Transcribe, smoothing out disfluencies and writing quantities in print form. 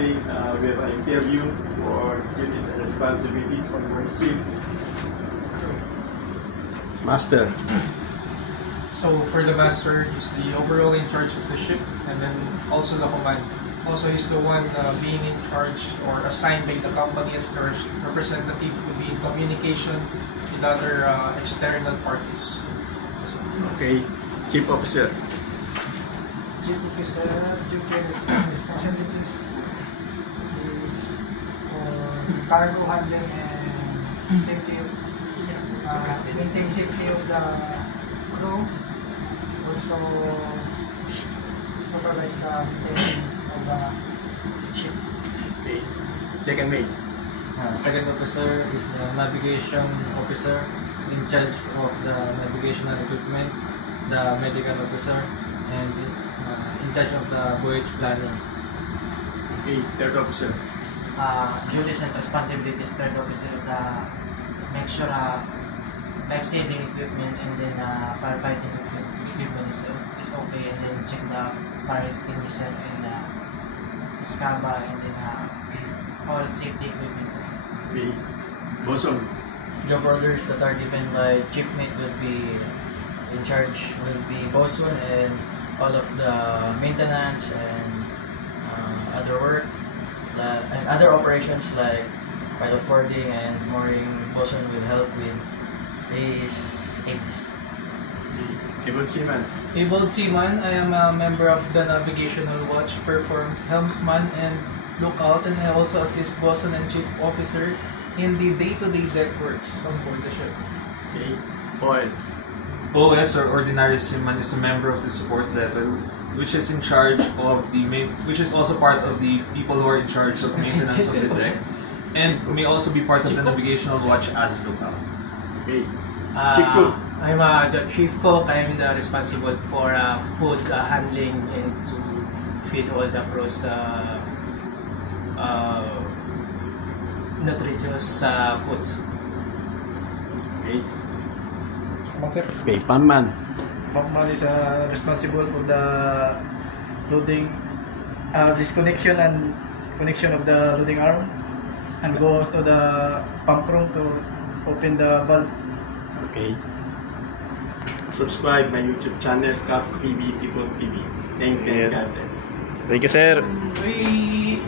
today we have an interview for duties and responsibilities on board the ship. Master. So for the master, he's the overall in charge of the ship, and then also the command. Also, he's the one being in charge or assigned by the company as the representative to be in communication with other external parties. Okay, Chief Officer. Chief Officer, duty responsibilities is for cargo handling and safety, maintain safety of the crew. Also supervise the maintenance of the ship. Okay. Second mate. Second officer is the navigation officer in charge of the navigational equipment, the medical officer, and in charge of the voyage planning. Okay, third officer. Duties and responsibilities, third officer is make sure life-saving equipment and then firefighting equipment is okay, and then check the fire extinguisher and SCABA, and then all safety equipment. Okay, Boson. Job orders that are given by chief mate will be in charge, will be bosun, and all of the maintenance and other work and other operations like pilot boarding and mooring. Bosun will help with these aids. Able Seaman. Able Seaman, I am a member of the Navigational Watch, performs helmsman and lookout, and I also assist bosun and chief officer in the day-to-day deck works on board the ship. Okay, OS. OS or Ordinary Seaman is a member of the support level, which is in charge of which is also part of the people who are in charge of maintenance of the deck, and may also be part of the Navigational Watch as lookout. Okay, Chief Cook. I'm the chief cook. I'm responsible for food handling and to feed all the crews nutritious foods. Okay. Okay, Pamman. Pamman is responsible for the loading, disconnection and connection of the loading arm, and goes to the pump room to open the valve. Okay. Subscribe my YouTube channel, Cap TV, Tipon TV. Thank you and God bless. Thank you, sir. We